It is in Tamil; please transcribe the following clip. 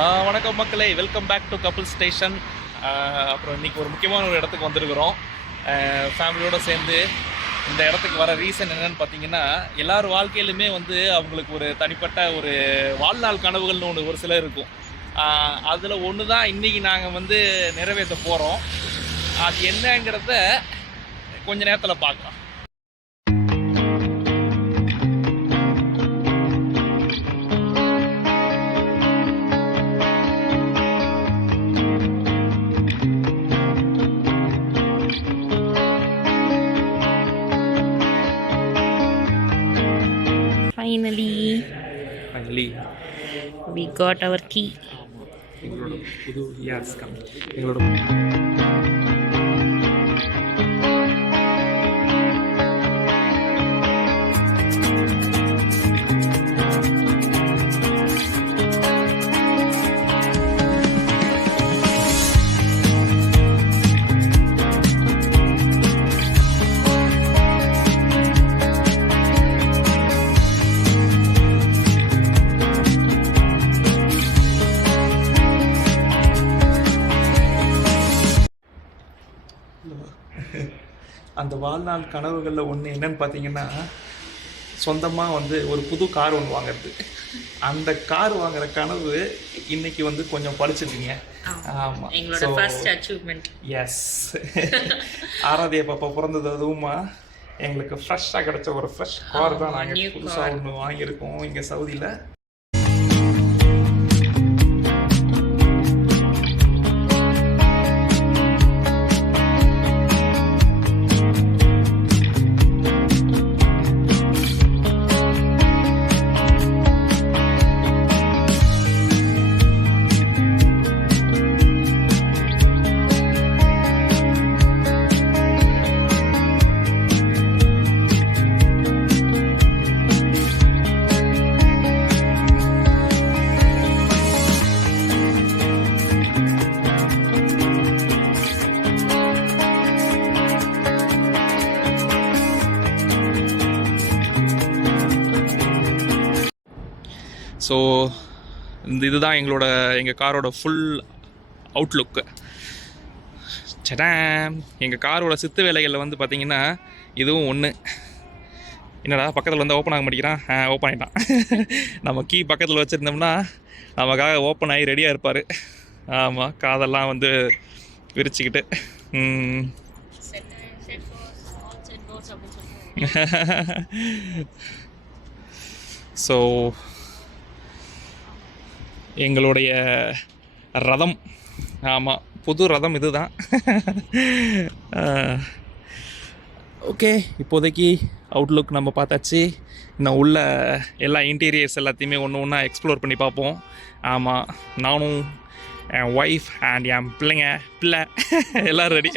வணக்கம் மக்களே, welcome back to couple station. அப்புறம் இன்றைக்கி ஒரு முக்கியமான ஒரு இடத்துக்கு வந்திருக்கிறோம் ஃபேமிலியோடு சேர்ந்து. இந்த இடத்துக்கு வர ரீசன் என்னென்னு பார்த்தீங்கன்னா, எல்லார் வாழ்க்கையிலுமே அவங்களுக்கு ஒரு தனிப்பட்ட ஒரு வாழ்நாள் கனவுகள்னு ஒன்று ஒரு சிலர் இருக்கும். அதில் ஒன்று தான் இன்றைக்கி நாங்கள் நிறைவேற்ற போகிறோம். அது என்னங்கிறத கொஞ்ச நேரத்தில் பார்க்கலாம். Finally, we got our key. எங்களோட புது யாஸ் கம் எங்களோட அந்த வாழ்நாள் கனவுகளில் ஒன்று என்னன்னு பார்த்தீங்கன்னா, சொந்தமாக ஒரு புது கார் ஒன்று வாங்குறது. அந்த கார் வாங்குற கனவு இன்னைக்கு கொஞ்சம் படிச்சிருக்கீங்க. ஆமாம், எங்களோட ஃபர்ஸ்ட் அச்சீவ்மெண்ட். எஸ், ஆராதியா பாப்பா பிறந்தது அதுவுமா எங்களுக்கு ஃப்ரெஷ்ஷாக கிடைச்ச ஒரு ஃப்ரெஷ் கார் தான் நாங்கள் புதுசாக ஒன்று வாங்கியிருக்கோம் இங்கே சவுதியில். ஸோ இதுதான் எங்கள் காரோட ஃபுல் அவுட்லுக்கு. சடாம், எங்கள் காரோட சித்து வேலைகளில் பார்த்திங்கன்னா இதுவும் ஒன்று. என்னடா பக்கத்தில் ஓப்பன் ஆக மாட்டேங்கிறான்? ஓப்பன் ஆகிட்டான். நம்ம கீ பக்கத்தில் வச்சுருந்தோம்னா நமக்காக ஓப்பன் ஆகி ரெடியாக இருப்பார். ஆமாம், காதெல்லாம் விரிச்சிக்கிட்டு. ஸோ எங்களுடைய ரதம், ஆமாம் புது ரதம் இது தான். ஓகே, இப்போதைக்கு அவுட்லுக் நம்ம பார்த்தாச்சு. இன்னும் உள்ள எல்லா இன்டீரியர்ஸ் எல்லாத்தையுமே ஒன்று ஒன்றா எக்ஸ்ப்ளோர் பண்ணி பார்ப்போம். ஆமாம், நானும் என் ஒய்ஃப் அண்ட் என் பிள்ளை எல்லோரும் ரெடி.